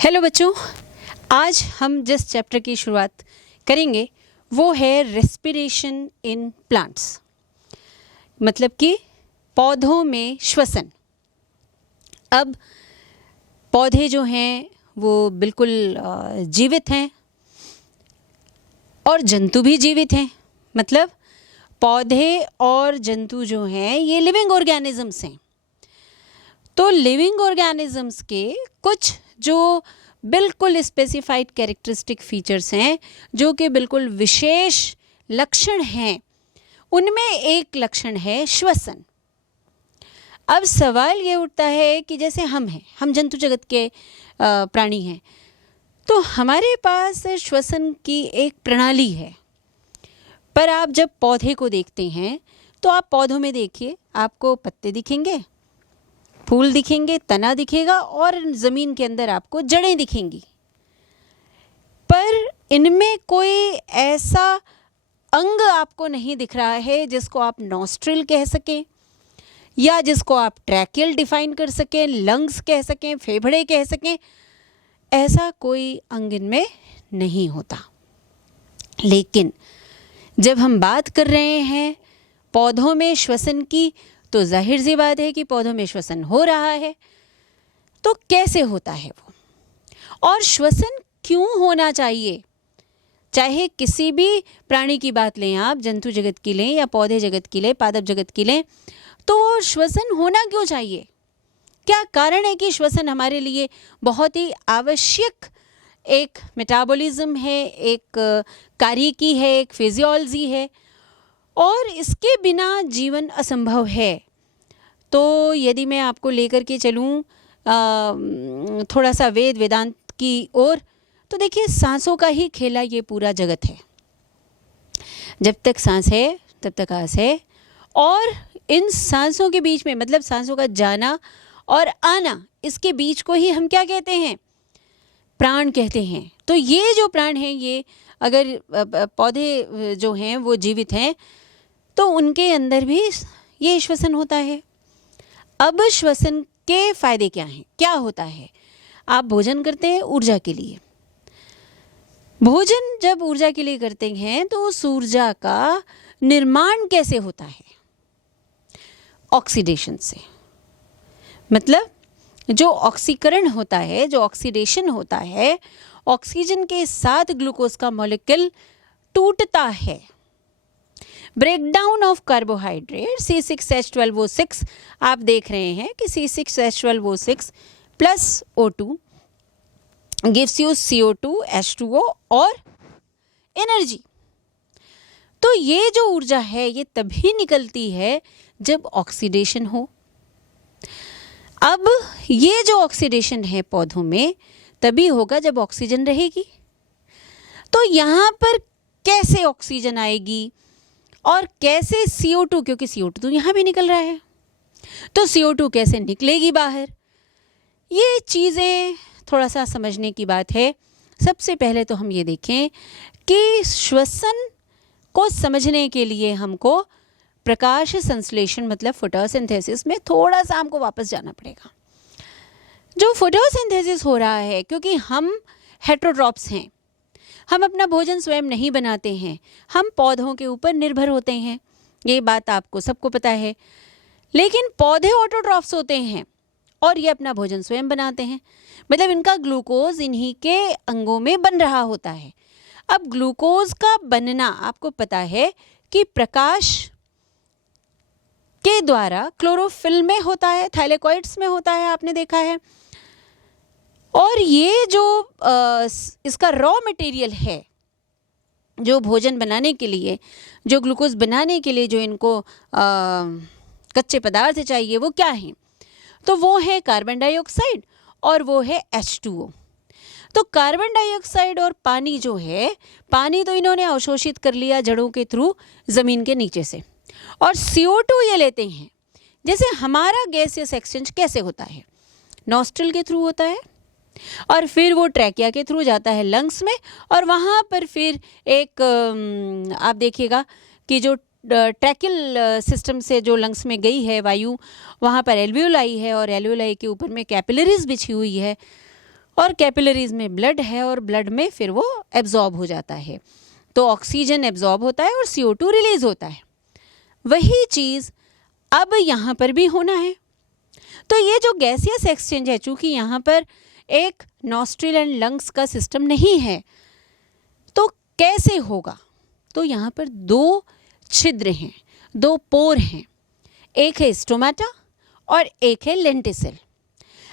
Hello बच्चों, आज हम जिस चैप्टर की शुरुआत करेंगे वो है रेस्पिरेशन इन प्लांट्स, मतलब कि पौधों में श्वसन। अब पौधे जो हैं वो बिल्कुल जीवित हैं और जंतु भी जीवित हैं। मतलब पौधे और जंतु जो हैं ये लिविंग ऑर्गेनिजम्स हैं। तो लिविंग ऑर्गेनिजम्स के कुछ जो बिल्कुल स्पेसिफाइड कैरेक्टरिस्टिक फीचर्स हैं, जो कि बिल्कुल विशेष लक्षण हैं, उनमें एक लक्षण है श्वसन। अब सवाल ये उठता है कि जैसे हम जंतु जगत के प्राणी हैं, तो हमारे पास श्वसन की एक प्रणाली है। पर आप जब पौधे को देखते हैं तो आप पौधों में देखिए, आपको पत्ते दिखेंगे, फूल दिखेंगे, तना दिखेगा और ज़मीन के अंदर आपको जड़ें दिखेंगी। पर इनमें कोई ऐसा अंग आपको नहीं दिख रहा है जिसको आप नॉस्ट्रिल कह सकें या जिसको आप ट्रैकियल डिफाइन कर सकें, लंग्स कह सकें, फेफड़े कह सकें। ऐसा कोई अंग इनमें नहीं होता। लेकिन जब हम बात कर रहे हैं पौधों में श्वसन की, तो जाहिर सी बात है कि पौधों में श्वसन हो रहा है। तो कैसे होता है वो, और श्वसन क्यों होना चाहिए? चाहे किसी भी प्राणी की बात लें, आप जंतु जगत की लें या पौधे जगत की लें, पादप जगत की लें, तो श्वसन होना क्यों चाहिए? क्या कारण है कि श्वसन हमारे लिए बहुत ही आवश्यक एक मेटाबॉलिज्म है, एक कार्यकी है, एक फिजियोलॉजी है, और इसके बिना जीवन असंभव है। तो यदि मैं आपको लेकर के चलूँ थोड़ा सा वेदांत की ओर, तो देखिए सांसों का ही खेला ये पूरा जगत है। जब तक सांस है तब तक आस है, और इन सांसों के बीच में, मतलब सांसों का जाना और आना, इसके बीच को ही हम क्या कहते हैं? प्राण कहते हैं। तो ये जो प्राण हैं, ये अगर पौधे जो हैं वो जीवित हैं, तो उनके अंदर भी ये श्वसन होता है। अब श्वसन के फायदे क्या हैं? क्या होता है? आप भोजन करते हैं ऊर्जा के लिए। भोजन जब ऊर्जा के लिए करते हैं तो उस ऊर्जा का निर्माण कैसे होता है? ऑक्सीडेशन से। मतलब जो ऑक्सीकरण होता है, जो ऑक्सीडेशन होता है, ऑक्सीजन के साथ ग्लूकोज का मॉलिक्यूल टूटता है। ब्रेकडाउन ऑफ कार्बोहाइड्रेट C6H12O6, आप देख रहे हैं कि C6H12O6 plus O2 gives you CO2 H2O और एनर्जी। तो ये जो ऊर्जा है ये तभी निकलती है जब ऑक्सीडेशन हो। अब ये जो ऑक्सीडेशन है पौधों में तभी होगा जब ऑक्सीजन रहेगी। तो यहाँ पर कैसे ऑक्सीजन आएगी और कैसे CO2, क्योंकि CO2 तो यहाँ भी निकल रहा है, तो CO2 कैसे निकलेगी बाहर? ये चीज़ें थोड़ा सा समझने की बात है। सबसे पहले तो हम ये देखें कि श्वसन को समझने के लिए हमको प्रकाश संश्लेषण, मतलब फोटोसिंथेसिस में थोड़ा सा हमको वापस जाना पड़ेगा। जो फोटोसिंथेसिस हो रहा है, क्योंकि हम हेटेरोट्रॉप्स हैं, हम अपना भोजन स्वयं नहीं बनाते हैं, हम पौधों के ऊपर निर्भर होते हैं, ये बात आपको सबको पता है। लेकिन पौधे ऑटोट्रॉफ्स होते हैं और ये अपना भोजन स्वयं बनाते हैं, मतलब इनका ग्लूकोज इन्हीं के अंगों में बन रहा होता है। अब ग्लूकोज का बनना आपको पता है कि प्रकाश के द्वारा क्लोरोफिल में होता है, थाइलेकॉइड्स में होता है, आपने देखा है। और ये जो इसका रॉ मटेरियल है, जो भोजन बनाने के लिए, जो ग्लूकोज बनाने के लिए जो इनको कच्चे पदार्थ चाहिए, वो क्या है? तो वो है कार्बन डाइऑक्साइड और वो है H2O। तो कार्बन डाइऑक्साइड और पानी जो है, पानी तो इन्होंने अवशोषित कर लिया जड़ों के थ्रू ज़मीन के नीचे से, और CO2 ये लेते हैं। जैसे हमारा गैसियस एक्सचेंज कैसे होता है? नॉस्ट्रिल के थ्रू होता है, और फिर वो ट्रैकिया के थ्रू जाता है लंग्स में, और वहाँ पर फिर एक आप देखिएगा कि जो ट्रैकियल सिस्टम से जो लंग्स में गई है वायु, वहाँ पर एल्वियोलाई है, और एल्वियोलाई के ऊपर में कैपिलरीज बिछी हुई है। और कैपिलरीज में ब्लड है और ब्लड में फिर वो एब्जॉर्ब हो जाता है। तो ऑक्सीजन एब्जॉर्ब होता है और CO2 रिलीज होता है। वही चीज़ अब यहाँ पर भी होना है। तो ये जो गैसियस एक्सचेंज है, चूँकि यहाँ पर एक नॉस्ट्रिल एंड लंग्स का सिस्टम नहीं है, तो कैसे होगा? तो यहाँ पर 2 छिद्र हैं, 2 पोर हैं, एक है स्टोमाटा और एक है लेंटिसिल।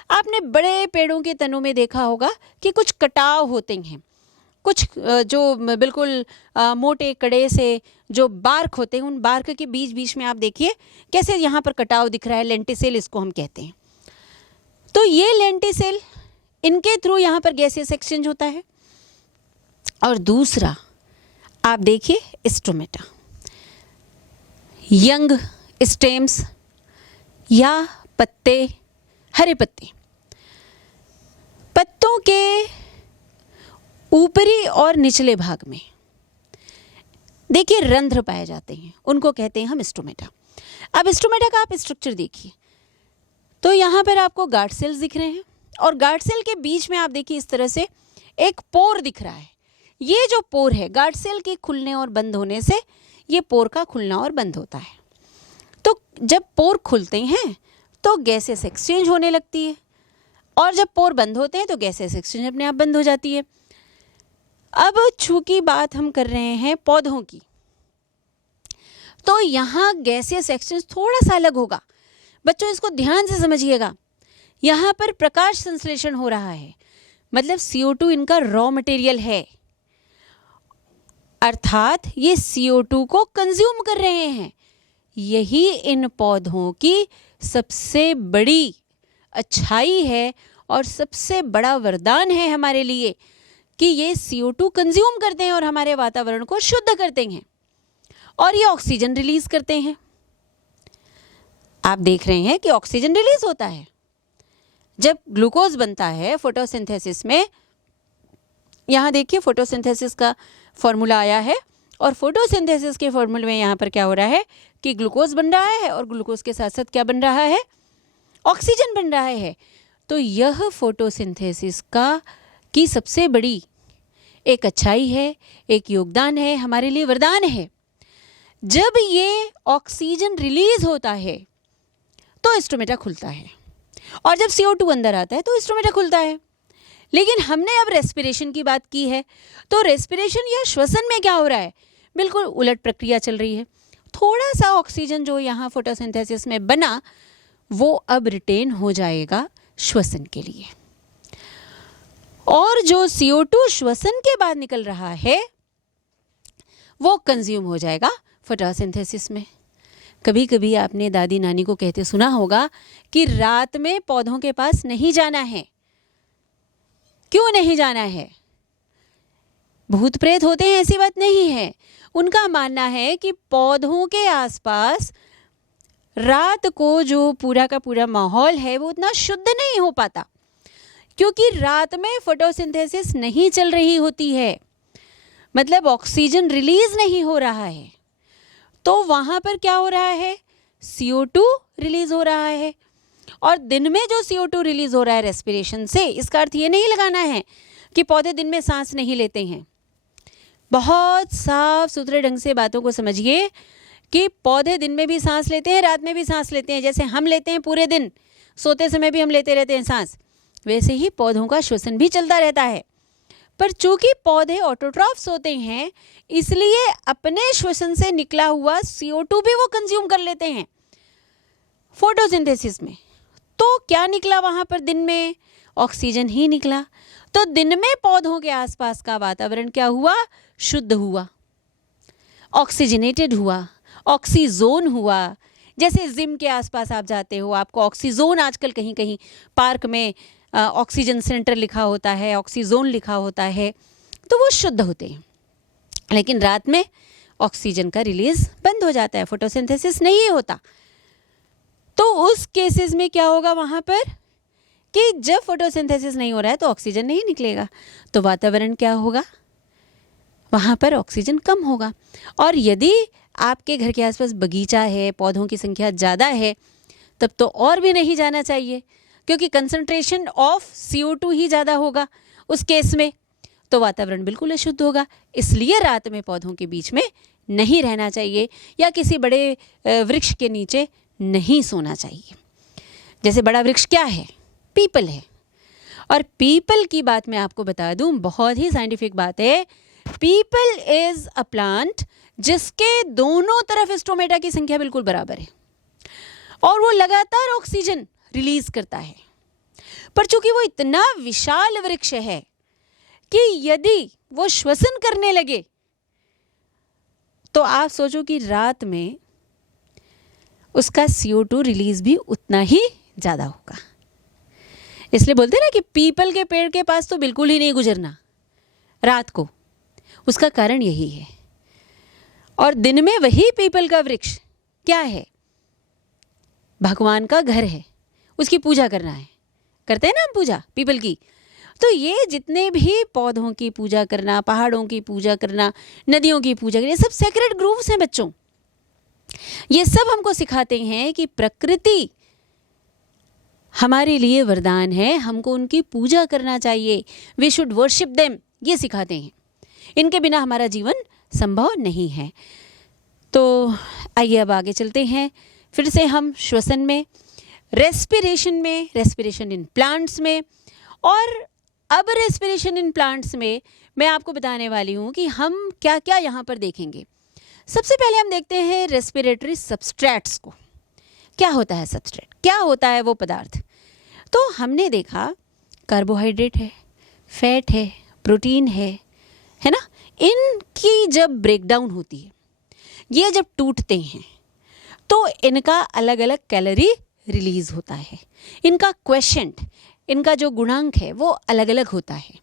आपने बड़े पेड़ों के तनों में देखा होगा कि कुछ कटाव होते हैं, कुछ जो बिल्कुल मोटे कड़े से जो बार्क होते हैं, उन बार्क के बीच बीच में आप देखिए कैसे यहाँ पर कटाव दिख रहा है, लेंटिसिल इसको हम कहते हैं। तो ये लेंटिसिल, इनके थ्रू यहाँ पर गैसियस एक्सचेंज होता है। और दूसरा आप देखिए स्टोमेटा, यंग स्टेम्स या पत्ते, हरे पत्ते, पत्तों के ऊपरी और निचले भाग में देखिए रंध्र पाए जाते हैं, उनको कहते हैं हम स्टोमेटा। अब स्टोमेटा का आप स्ट्रक्चर देखिए, तो यहाँ पर आपको गार्ड सेल्स दिख रहे हैं और गार्ड सेल के बीच में आप देखिए इस तरह से एक पोर दिख रहा है। ये जो पोर है, गार्ड सेल के खुलने और बंद होने से ये पोर का खुलना और बंद होता है। तो जब पोर खुलते हैं तो गैसेस एक्सचेंज होने लगती है, और जब पोर बंद होते हैं तो गैसेस एक्सचेंज अपने आप बंद हो जाती है। अब चूंकि बात हम कर रहे हैं पौधों की, तो यहाँ गैसियस एक्सचेंज थोड़ा सा अलग होगा। बच्चों इसको ध्यान से समझिएगा। यहाँ पर प्रकाश संश्लेषण हो रहा है, मतलब CO2 इनका रॉ मटेरियल है, अर्थात ये CO2 को कंज्यूम कर रहे हैं। यही इन पौधों की सबसे बड़ी अच्छाई है और सबसे बड़ा वरदान है हमारे लिए कि ये CO2 कंज्यूम करते हैं और हमारे वातावरण को शुद्ध करते हैं, और ये ऑक्सीजन रिलीज करते हैं। आप देख रहे हैं कि ऑक्सीजन रिलीज होता है जब ग्लूकोज बनता है फोटोसिंथेसिस में। यहाँ देखिए फोटोसिंथेसिस का फॉर्मूला आया है, और फोटोसिंथेसिस के फॉर्मूले में यहाँ पर क्या हो रहा है कि ग्लूकोज बन रहा है और ग्लूकोज के साथ साथ क्या बन रहा है, ऑक्सीजन बन रहा है। तो यह फोटोसिंथेसिस की सबसे बड़ी एक अच्छाई है, एक योगदान है, हमारे लिए वरदान है। जब ये ऑक्सीजन रिलीज होता है तो स्टोमेटा खुलता है, और जब CO2 अंदर आता है तो स्टोमेटा खुलता है। लेकिन हमने अब रेस्पिरेशन की बात की है, तो रेस्पिरेशन या श्वसन में क्या हो रहा है, बिल्कुल उलट प्रक्रिया चल रही है। थोड़ा सा ऑक्सीजन जो यहाँ फोटोसिंथेसिस में बना वो अब रिटेन हो जाएगा श्वसन के लिए, और जो CO2 श्वसन के बाद निकल रहा है वो कंज्यूम हो जाएगा फोटोसिंथेसिस में। कभी कभी आपने दादी नानी को कहते सुना होगा कि रात में पौधों के पास नहीं जाना है। क्यों नहीं जाना है? भूत प्रेत होते हैं ऐसी बात नहीं है। उनका मानना है कि पौधों के आसपास रात को जो पूरा का पूरा माहौल है वो उतना शुद्ध नहीं हो पाता, क्योंकि रात में फोटोसिंथेसिस नहीं चल रही होती है, मतलब ऑक्सीजन रिलीज नहीं हो रहा है। तो वहाँ पर क्या हो रहा है, CO2 रिलीज हो रहा है। और दिन में जो CO2 रिलीज हो रहा है रेस्पिरेशन से, इसका अर्थ ये नहीं लगाना है कि पौधे दिन में सांस नहीं लेते हैं। बहुत साफ सुथरे ढंग से बातों को समझिए कि पौधे दिन में भी सांस लेते हैं, रात में भी सांस लेते हैं। जैसे हम लेते हैं पूरे दिन, सोते समय भी हम लेते रहते हैं सांस, वैसे ही पौधों का श्वसन भी चलता रहता है। पर चूंकि पौधे ऑटोट्रॉफ्स होते हैं, इसलिए अपने श्वसन से निकला हुआ CO2 भी वो कंज्यूम कर लेते हैं फोटोसिंथेसिस में। तो क्या निकला वहाँ पर दिन में? ऑक्सीजन ही निकला। तो दिन में पौधों के आसपास का वातावरण क्या हुआ? शुद्ध हुआ, ऑक्सीजनेटेड हुआ, ऑक्सीजोन हुआ। जैसे जिम के आसपास आप जाते हो, आपको ऑक्सीजोन आजकल कहीं कहीं पार्क में ऑक्सीजन सेंटर लिखा होता है, ऑक्सीजोन लिखा होता है, तो वो शुद्ध होते हैं। लेकिन रात में ऑक्सीजन का रिलीज बंद हो जाता है, फोटोसिंथेसिस नहीं होता। तो उस केसेस में क्या होगा वहाँ पर कि जब फोटोसिंथेसिस नहीं हो रहा है तो ऑक्सीजन नहीं निकलेगा, तो वातावरण क्या होगा, वहाँ पर ऑक्सीजन कम होगा। और यदि आपके घर के आसपास बगीचा है, पौधों की संख्या ज़्यादा है, तब तो और भी नहीं जाना चाहिए। क्योंकि कंसंट्रेशन ऑफ CO2 ही ज़्यादा होगा उस केस में, तो वातावरण बिल्कुल अशुद्ध होगा। इसलिए रात में पौधों के बीच में नहीं रहना चाहिए या किसी बड़े वृक्ष के नीचे नहीं सोना चाहिए। जैसे बड़ा वृक्ष क्या है? पीपल है। और पीपल की बात मैं आपको बता दूं, बहुत ही साइंटिफिक बात है। पीपल इज अ प्लांट जिसके दोनों तरफ स्टोमेटा की संख्या बिल्कुल बराबर है और वो लगातार ऑक्सीजन रिलीज करता है। पर चूंकि वो इतना विशाल वृक्ष है कि यदि वो श्वसन करने लगे तो आप सोचो कि रात में उसका CO2 रिलीज भी उतना ही ज़्यादा होगा। इसलिए बोलते हैं ना कि पीपल के पेड़ के पास तो बिल्कुल ही नहीं गुजरना रात को। उसका कारण यही है। और दिन में वही पीपल का वृक्ष क्या है? भगवान का घर है, उसकी पूजा करना है। करते हैं ना हम पूजा पीपल की। तो ये जितने भी पौधों की पूजा करना, पहाड़ों की पूजा करना, नदियों की पूजा करना, ये सब सेक्रेड ग्रूव्स हैं बच्चों। ये सब हमको सिखाते हैं कि प्रकृति हमारे लिए वरदान है, हमको उनकी पूजा करना चाहिए। वी शुड वर्शिप देम, ये सिखाते हैं। इनके बिना हमारा जीवन संभव नहीं है। तो आइए अब आगे चलते हैं। फिर से हम श्वसन में, रेस्पिरेशन इन प्लांट्स में, और अब रेस्पिरेशन इन प्लांट्स में मैं आपको बताने वाली हूँ कि हम क्या क्या यहाँ पर देखेंगे। सबसे पहले हम देखते हैं रेस्पिरेटरी सबस्ट्रेट्स को। क्या होता है सबस्ट्रेट? क्या होता है वो पदार्थ? तो हमने देखा कार्बोहाइड्रेट है, फैट है, प्रोटीन है ना। इनकी जब ब्रेकडाउन होती है, ये जब टूटते हैं तो इनका अलग अलग कैलोरी रिलीज होता है। इनका क्वेशेंट, इनका जो गुणांक है वो अलग अलग होता है।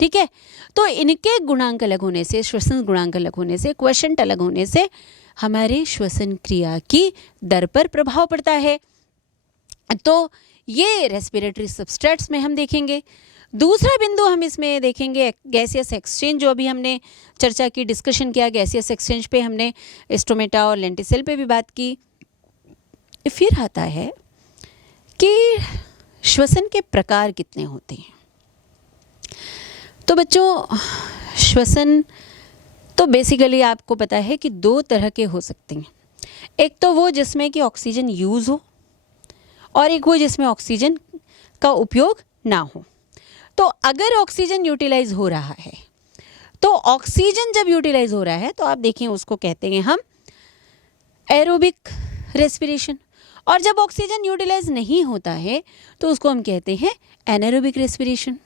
ठीक है, तो इनके गुणांक अलग होने से, श्वसन गुणांक अलग होने से, क्वेशेंट अलग होने से हमारे श्वसन क्रिया की दर पर प्रभाव पड़ता है। तो ये रेस्पिरेटरी सबस्ट्रेट्स में हम देखेंगे। दूसरा बिंदु हम इसमें देखेंगे गैसियस एक्सचेंज, जो अभी हमने चर्चा की, डिस्कशन किया। गैसियस एक्सचेंज पे हमने स्टोमेटा और लेंटिसेल पे भी बात की। फिर आता है कि श्वसन के प्रकार कितने होते हैं। तो बच्चों, श्वसन तो बेसिकली आपको पता है कि दो तरह के हो सकते हैं। एक तो वो जिसमें कि ऑक्सीजन यूज़ हो, और एक वो जिसमें ऑक्सीजन का उपयोग ना हो। तो अगर ऑक्सीजन यूटिलाइज हो रहा है, तो ऑक्सीजन जब यूटिलाइज हो रहा है तो आप देखें उसको कहते हैं हम एरोबिक रेस्पिरेशन, और जब ऑक्सीजन यूटिलाइज नहीं होता है तो उसको हम कहते हैं एनारोबिक रेस्पिरेशन।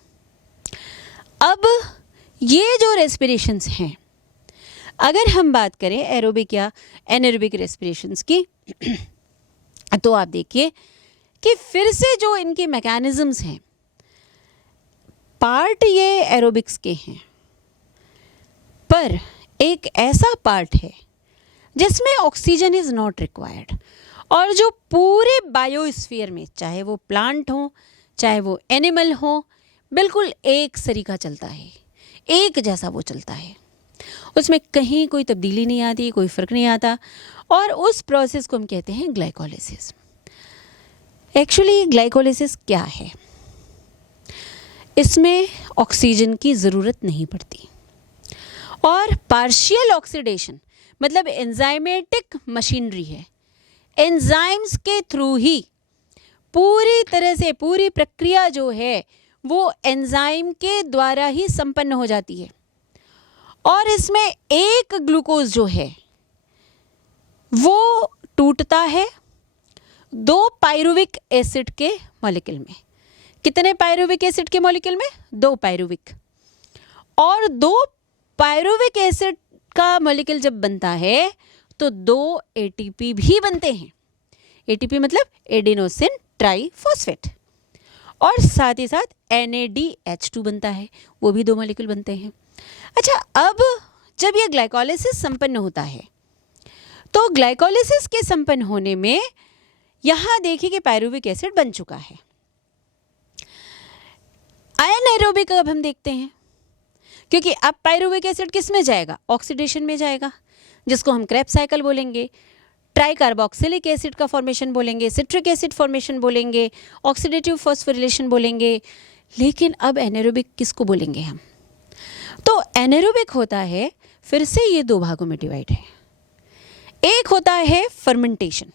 अब ये जो रेस्पिरेशंस हैं, अगर हम बात करें एरोबिक या एनारोबिक रेस्पिरेशंस की, तो आप देखिए कि फिर से जो इनके मैकेनिज्म्स हैं, पार्ट ये एरोबिक्स के हैं, पर एक ऐसा पार्ट है जिसमें ऑक्सीजन इज नॉट रिक्वायर्ड, और जो पूरे बायोस्फीयर में, चाहे वो प्लांट हो चाहे वो एनिमल हो, बिल्कुल एक सरीका चलता है, एक जैसा वो चलता है। उसमें कहीं कोई तब्दीली नहीं आती, कोई फ़र्क नहीं आता, और उस प्रोसेस को हम कहते हैं ग्लाइकोलिसिस। एक्चुअली ग्लाइकोलिसिस क्या है? इसमें ऑक्सीजन की ज़रूरत नहीं पड़ती, और पार्शियल ऑक्सीडेशन मतलब एंजाइमेटिक मशीनरी है। एंजाइम्स के थ्रू ही पूरी तरह से पूरी प्रक्रिया जो है वो एंजाइम के द्वारा ही संपन्न हो जाती है। और इसमें एक ग्लूकोज जो है वो टूटता है दो पायरुविक एसिड के मॉलिक्यूल में। कितने पायरुविक एसिड के मॉलिक्यूल में? दो पायरुविक। और दो पायरुविक एसिड का मॉलिक्यूल जब बनता है तो दो ATP भी बनते हैं। ATP मतलब एडिनोसिन ट्राइफॉस्फेट, और साथ ही साथ NADH2 बनता है, वो भी दो मॉलिक्यूल बनते हैं। अच्छा, अब जब ये ग्लाइकोलिसिस संपन्न होता है, तो ग्लाइकोलिसिस के संपन्न होने में यहाँ देखिए कि पायरुविक एसिड बन चुका है। अनएरोबिक अब हम देखते हैं, क्योंकि अब पायरुविक एसिड किस में जाएगा? ऑक्सीडेशन में जाएगा, जिसको हम क्रेब्स साइकिल बोलेंगे। ट्राई कार्बोक्सिलिक एसिड का फॉर्मेशन बोलेंगे, सिट्रिक एसिड फॉर्मेशन बोलेंगे, ऑक्सीडेटिव फॉस्फोरिलेशन बोलेंगे। लेकिन अब एनारोबिक किसको बोलेंगे हम? तो एनारोबिक होता है, फिर से ये दो भागों में डिवाइड है। एक होता है फर्मेंटेशन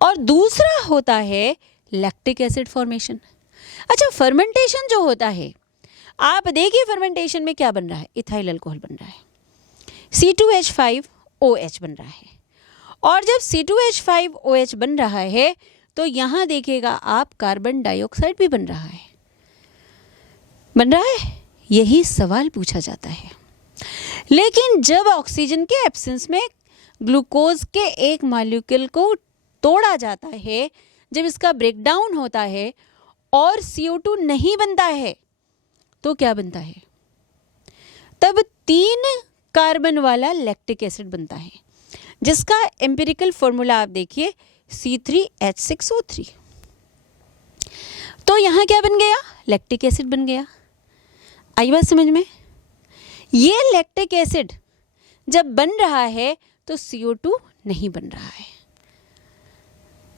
और दूसरा होता है लैक्टिक एसिड फॉर्मेशन। अच्छा, फर्मेंटेशन जो होता है, आप देखिए फर्मेंटेशन में क्या बन रहा है? इथाइल अल्कोहल बन रहा है, C2H5OH बन रहा है। और जब C2H5OH बन रहा है तो यहाँ देखिएगा आप कार्बन डाइऑक्साइड भी बन रहा है। बन रहा है, यही सवाल पूछा जाता है। लेकिन जब ऑक्सीजन के एब्सेंस में ग्लूकोज के एक मॉलिक्यूल को तोड़ा जाता है, जब इसका ब्रेकडाउन होता है और CO2 नहीं बनता है, तो क्या बनता है? तब 3 कार्बन वाला लैक्टिक एसिड बनता है, जिसका एम्पिरिकल फॉर्मूला आप देखिए C3H6O3। तो यहाँ क्या बन गया? लैक्टिक एसिड बन गया। आई बात समझ में? ये लैक्टिक एसिड जब बन रहा है तो CO2 नहीं बन रहा है।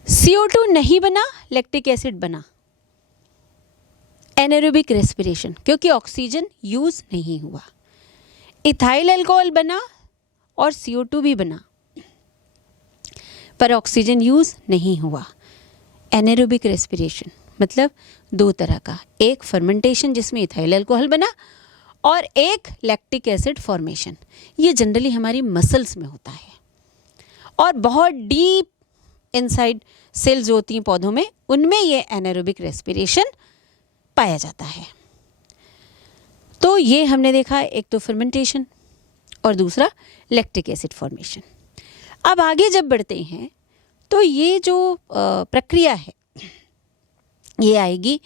CO2 नहीं बना, लैक्टिक एसिड बना। एनारोबिक रेस्पिरेशन, क्योंकि ऑक्सीजन यूज नहीं हुआ। इथाइल अल्कोहल बना और CO2 भी बना, पर ऑक्सीजन यूज नहीं हुआ। एनारोबिक रेस्पिरेशन मतलब दो तरह का, एक फर्मेंटेशन जिसमें इथाइल अल्कोहल बना और एक लैक्टिक एसिड फॉर्मेशन। ये जनरली हमारी मसल्स में होता है और बहुत डीप इनसाइड सेल्स होती हैं पौधों में, उनमें ये एनारोबिक रेस्पिरेशन पाया जाता है। तो ये हमने देखा, एक तो फर्मेंटेशन और दूसरा लैक्टिक एसिड फॉर्मेशन। अब आगे जब बढ़ते हैं तो ये जो प्रक्रिया है ये आएगी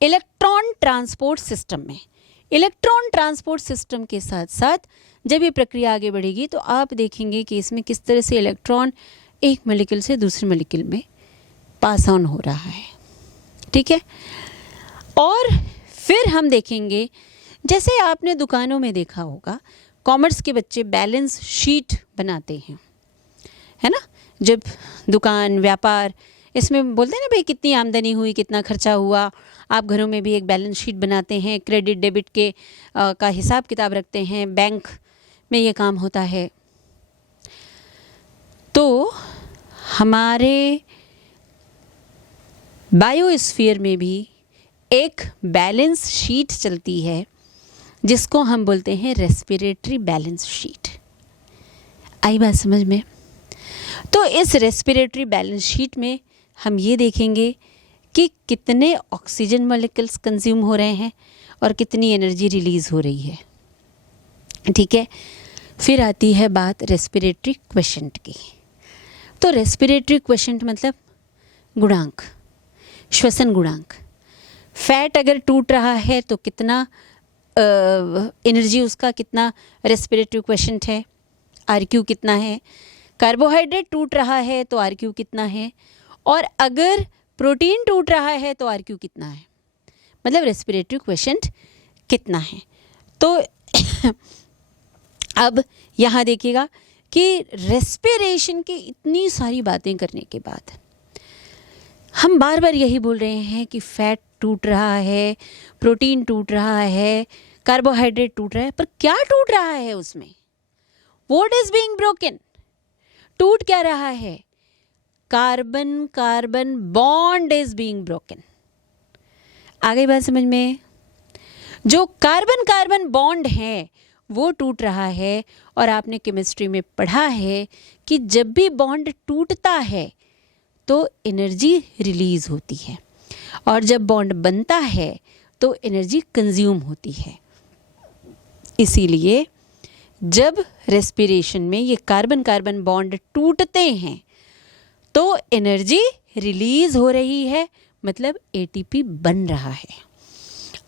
इलेक्ट्रॉन ट्रांसपोर्ट सिस्टम में। इलेक्ट्रॉन ट्रांसपोर्ट सिस्टम के साथ साथ जब ये प्रक्रिया आगे बढ़ेगी तो आप देखेंगे कि इसमें किस तरह से इलेक्ट्रॉन एक मॉलिक्यूल से दूसरे मॉलिक्यूल में पास ऑन हो रहा है। ठीक है, और फिर हम देखेंगे, जैसे आपने दुकानों में देखा होगा, कॉमर्स के बच्चे बैलेंस शीट बनाते हैं, है ना? जब दुकान व्यापार इसमें बोलते हैं ना भाई कितनी आमदनी हुई, कितना खर्चा हुआ। आप घरों में भी एक बैलेंस शीट बनाते हैं, क्रेडिट डेबिट के का हिसाब किताब रखते हैं, बैंक में ये काम होता है। तो हमारे बायोस्फीयर में भी एक बैलेंस शीट चलती है जिसको हम बोलते हैं रेस्पिरेटरी बैलेंस शीट। आई बात समझ में? तो इस रेस्पिरेटरी बैलेंस शीट में हम ये देखेंगे कि कितने ऑक्सीजन मॉलिक्यूल्स कंज्यूम हो रहे हैं और कितनी एनर्जी रिलीज हो रही है। ठीक है, फिर आती है बात रेस्पिरेटरी क्वोशिएंट की। तो रेस्पिरेटरी क्वोशिएंट मतलब गुणांक, श्वसन गुणांक। फैट अगर टूट रहा है तो कितना एनर्जी उसका, कितना रेस्पिरेटरी क्वोशिएंट है, RQ कितना है। कार्बोहाइड्रेट टूट रहा है तो RQ कितना है, और अगर प्रोटीन टूट रहा है तो RQ कितना है, मतलब रेस्पिरेटरी क्वोशिएंट कितना है। तो अब यहाँ देखिएगा कि रेस्पिरेशन की इतनी सारी बातें करने के बाद हम बार बार यही बोल रहे हैं कि फैट टूट रहा है, प्रोटीन टूट रहा है, कार्बोहाइड्रेट टूट रहा है, पर क्या टूट रहा है उसमें? What is being broken? टूट क्या रहा है? Carbon carbon bond is being broken. आ गई बात समझ में? जो कार्बन कार्बन बॉन्ड है वो टूट रहा है, और आपने केमिस्ट्री में पढ़ा है कि जब भी बॉन्ड टूटता है तो एनर्जी रिलीज होती है, और जब बॉन्ड बनता है तो एनर्जी कंज्यूम होती है। इसीलिए जब रेस्पिरेशन में ये कार्बन कार्बन बॉन्ड टूटते हैं तो एनर्जी रिलीज हो रही है, मतलब ATP बन रहा है।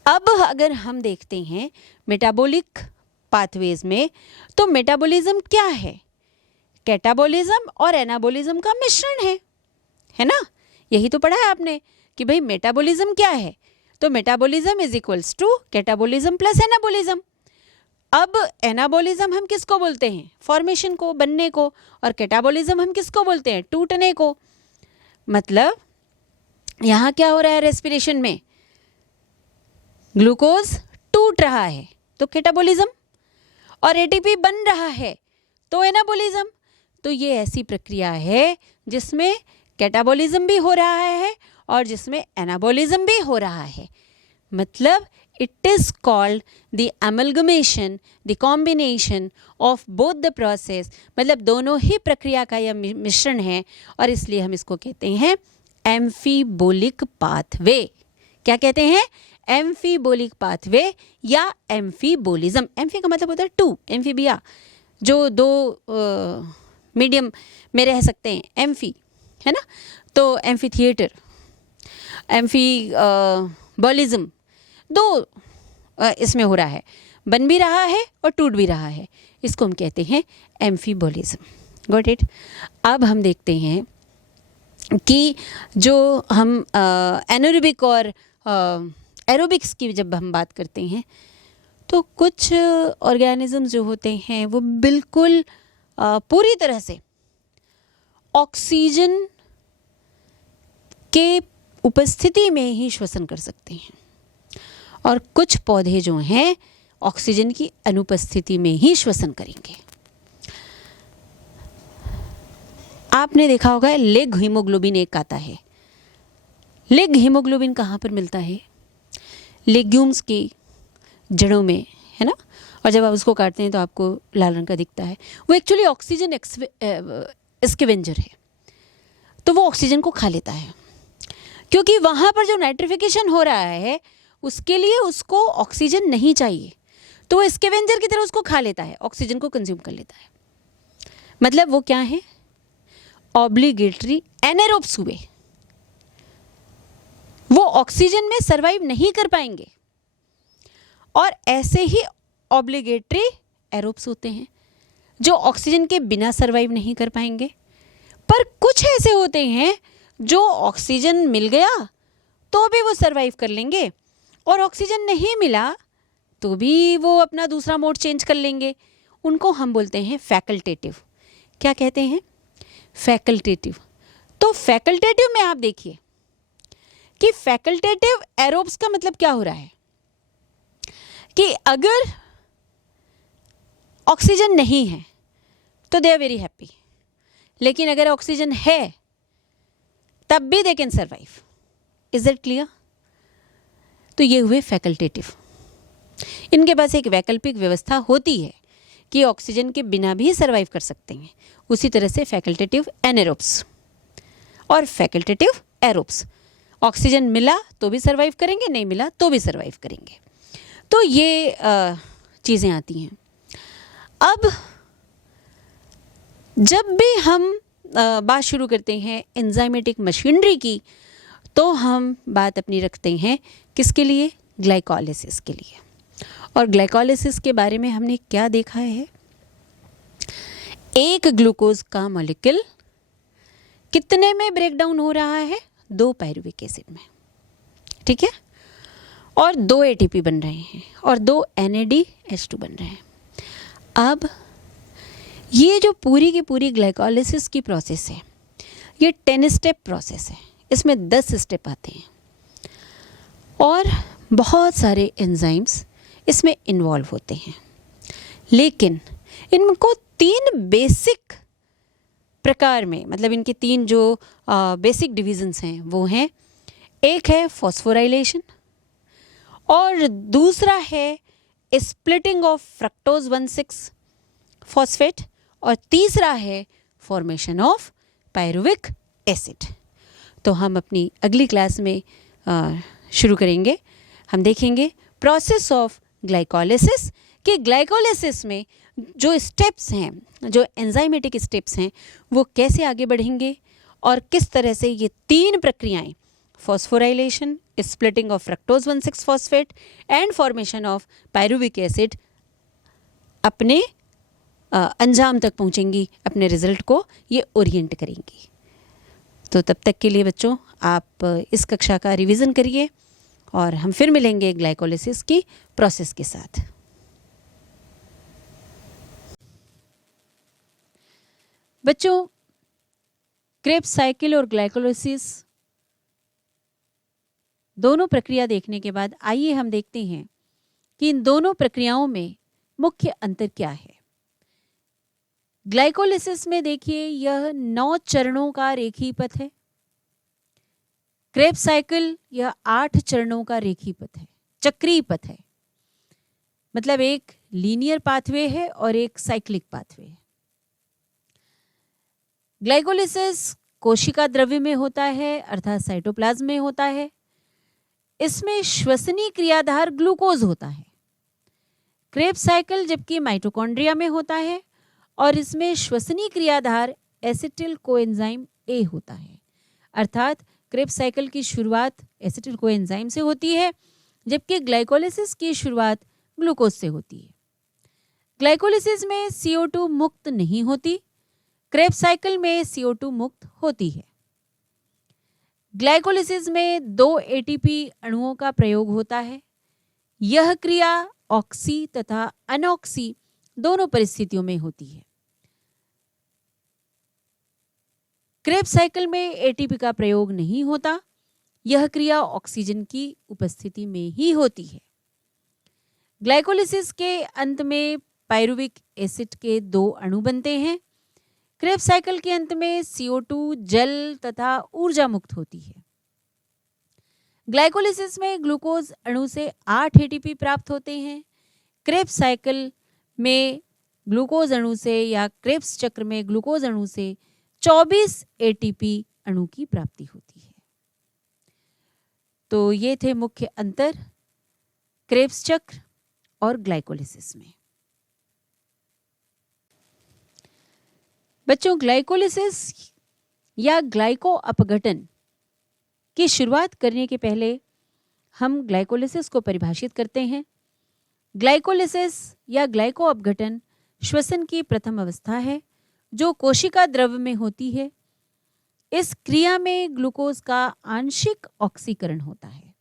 अब अगर हम देखते हैं मेटाबॉलिक पाथवेज में, तो मेटाबॉलिज्म क्या है? कैटाबॉलिज्म और एनाबॉलिज्म का मिश्रण है ना? यही तो पढ़ा है आपने कि भाई मेटाबॉलिज्म क्या है। तो metabolism is equals to catabolism plus anabolism. अब एनाबॉलिज्म हम किसको बोलते हैं? फॉर्मेशन को, बनने को। और कैटाबॉलिज्म हम किसको बोलते हैं? टूटने को। मतलब यहाँ क्या हो रहा है रेस्पिरेशन में? ग्लूकोज टूट रहा है तो कैटाबॉलिज्म, और एटीपी बन रहा है तो एनाबॉलिज्म। तो ये ऐसी प्रक्रिया है जिसमें कैटाबॉलिज्म भी हो रहा है और जिसमें एनाबॉलिज्म भी हो रहा है। मतलब it is called the amalgamation, the combination of both the process। मतलब दोनों ही प्रक्रिया का यह मिश्रण है और इसलिए हम इसको कहते हैं एम्फीबोलिक पाथवे। क्या कहते हैं? एम्फीबोलिक पाथवे या एम्फीबोलिज्म। एम्फी का मतलब होता है टू, एम्फीबिया जो दो मीडियम में रह सकते हैं, एम्फी है ना। तो एम्फी थिएटर, एम्फीबोलिज्म, दो इसमें हो रहा है, बन भी रहा है और टूट भी रहा है, इसको हम कहते हैं एम्फीबोलिज्म। Got it. अब हम देखते हैं कि जो हम एनारोबिक और एरोबिक्स की जब हम बात करते हैं तो कुछ ऑर्गेनिज्म जो होते हैं वो बिल्कुल पूरी तरह से ऑक्सीजन के उपस्थिति में ही श्वसन कर सकते हैं और कुछ पौधे जो हैं ऑक्सीजन की अनुपस्थिति में ही श्वसन करेंगे। आपने देखा होगा लेग हीमोग्लोबिन एक आता है। लेग हीमोग्लोबिन कहाँ पर मिलता है? लेग्यूम्स की जड़ों में, है ना। और जब आप उसको काटते हैं तो आपको लाल रंग का दिखता है। वो एक्चुअली ऑक्सीजन स्कैवेंजर है, तो वो ऑक्सीजन को खा लेता है क्योंकि वहाँ पर जो नाइट्रिफिकेशन हो रहा है उसके लिए उसको ऑक्सीजन नहीं चाहिए, तो वो स्कैवेंजर की तरह उसको खा लेता है, ऑक्सीजन को कंज्यूम कर लेता है। मतलब वो क्या है? ऑब्लिगेटरी एनारोब्स हुए, वो ऑक्सीजन में सरवाइव नहीं कर पाएंगे। और ऐसे ही ऑब्लिगेटरी एरोब्स होते हैं जो ऑक्सीजन के बिना सरवाइव नहीं कर पाएंगे। पर कुछ ऐसे होते हैं जो ऑक्सीजन मिल गया तो भी वो सरवाइव कर लेंगे और ऑक्सीजन नहीं मिला तो भी वो अपना दूसरा मोड चेंज कर लेंगे। उनको हम बोलते हैं फैकल्टेटिव। क्या कहते हैं? फैकल्टेटिव। तो फैकल्टेटिव में आप देखिए कि फैकल्टेटिव एरोब्स का मतलब क्या हो रहा है कि अगर ऑक्सीजन नहीं है तो दे आर वेरी हैप्पी, लेकिन अगर ऑक्सीजन है तब भी they can survive. Is that clear? तो ये हुए फैकल्टेटिव। इनके पास एक वैकल्पिक व्यवस्था होती है कि ऑक्सीजन के बिना भी सर्वाइव कर सकते हैं। उसी तरह से फैकल्टेटिव एनारोब्स और फैकल्टेटिव एरोब्स, ऑक्सीजन मिला तो भी सर्वाइव करेंगे, नहीं मिला तो भी सर्वाइव करेंगे। तो ये चीज़ें आती हैं। अब जब भी हम बात शुरू करते हैं एंजाइमेटिक मशीनरी की तो हम बात अपनी रखते हैं किसके लिए? ग्लाइकोलिसिस के लिए। और ग्लाइकोलिसिस के बारे में हमने क्या देखा है? एक ग्लूकोज का मॉलिक्यूल कितने में ब्रेक डाउन हो रहा है? 2 पायरुविक एसिड में, ठीक है। और 2 एटीपी बन रहे हैं और 2 NADH2 बन रहे हैं। अब ये जो पूरी की पूरी ग्लाइकोलिसिस की प्रोसेस है ये 10 स्टेप प्रोसेस है। इसमें 10 स्टेप आते हैं और बहुत सारे एंजाइम्स इसमें इन्वॉल्व होते हैं, लेकिन इनको 3 बेसिक प्रकार में, मतलब इनके 3 जो बेसिक डिविजन्स हैं वो हैं, एक है फॉस्फोराइलेशन और दूसरा है स्प्लिटिंग ऑफ फ्रक्टोज 1,6 फॉस्फेट और तीसरा है फॉर्मेशन ऑफ पायरुविक एसिड। तो हम अपनी अगली क्लास में शुरू करेंगे। हम देखेंगे प्रोसेस ऑफ ग्लाइकोलिसिस कि ग्लाइकोलिसिस में जो स्टेप्स हैं, जो एंजाइमेटिक स्टेप्स हैं, वो कैसे आगे बढ़ेंगे और किस तरह से ये 3 प्रक्रियाएं, phosphorylation, splitting of fructose 1,6 phosphate and formation of pyruvic acid, अपने अंजाम तक पहुंचेंगी, अपने रिजल्ट को ये ओरिएंट करेंगी। तो तब तक के लिए बच्चों आप इस कक्षा का रिवीजन करिए और हम फिर मिलेंगे ग्लाइकोलिसिस की प्रोसेस के साथ। बच्चों, क्रेब्स साइकिल और ग्लाइकोलाइसिस दोनों प्रक्रिया देखने के बाद आइए हम देखते हैं कि इन दोनों प्रक्रियाओं में मुख्य अंतर क्या है। ग्लाइकोलाइसिस में देखिए यह 9 चरणों का रेखीय पथ है। क्रेब्स साइकिल यह 8 चरणों का रेखीय पथ है, चक्रीय पथ है। मतलब एक लीनियर पाथवे है और एक साइक्लिक पाथवे है। ग्लाइकोलाइसिस कोशिका द्रव्य में होता है अर्थात साइटोप्लाज्म में होता है। इसमें श्वसनीय क्रियाधार ग्लूकोज होता है। क्रेब्स साइकिल जबकि माइटोकॉन्ड्रिया में होता है और इसमें श्वसनीय क्रियाधार एसिटिल कोएंजाइम ए होता है। अर्थात क्रेब्स साइकिल की शुरुआत एसिटिल कोएंजाइम से होती है जबकि ग्लाइकोलाइसिस की शुरुआत ग्लूकोज से होती है। ग्लाइकोलाइसिस में CO2 मुक्त नहीं होती, क्रेब्स साइकिल में CO2 मुक्त होती है। ग्लाइकोलाइसिस में 2 ATP अणुओं का प्रयोग होता है। यह क्रिया ऑक्सी तथा अनऑक्सी दोनों परिस्थितियों में होती है। क्रेब्स साइकिल में ATP का प्रयोग नहीं होता, यह क्रिया ऑक्सीजन की उपस्थिति में ही होती है। ग्लाइकोलाइसिस के अंत में पायरुविक एसिड के 2 अणु बनते हैं। क्रेब्स साइकिल के अंत में CO2 जल तथा ऊर्जा मुक्त होती है। ग्लाइकोलाइसिस में ग्लूकोज अणु से 8 ATP प्राप्त होते हैं। क्रेब्स साइकिल में ग्लूकोज अणु से या क्रेब्स चक्र में ग्लूकोज अणु से 24 ATP अणु की प्राप्ति होती है। तो ये थे मुख्य अंतर क्रेब्स चक्र और ग्लाइकोलाइसिस में। बच्चों, ग्लाइकोलाइसिस या ग्लाइको अपघटन की शुरुआत करने के पहले हम ग्लाइकोलाइसिस को परिभाषित करते हैं। ग्लाइकोलाइसिस या ग्लाइको अपघटन श्वसन की प्रथम अवस्था है जो कोशिका द्रव्य में होती है। इस क्रिया में ग्लूकोज का आंशिक ऑक्सीकरण होता है।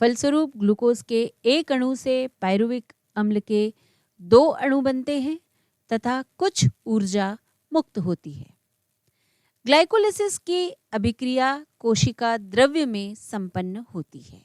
फलस्वरूप ग्लूकोज के एक अणु से पायरुविक अम्ल के 2 अणु बनते हैं तथा कुछ ऊर्जा मुक्त होती है। ग्लाइकोलाइसिस की अभिक्रिया कोशिका द्रव्य में संपन्न होती है।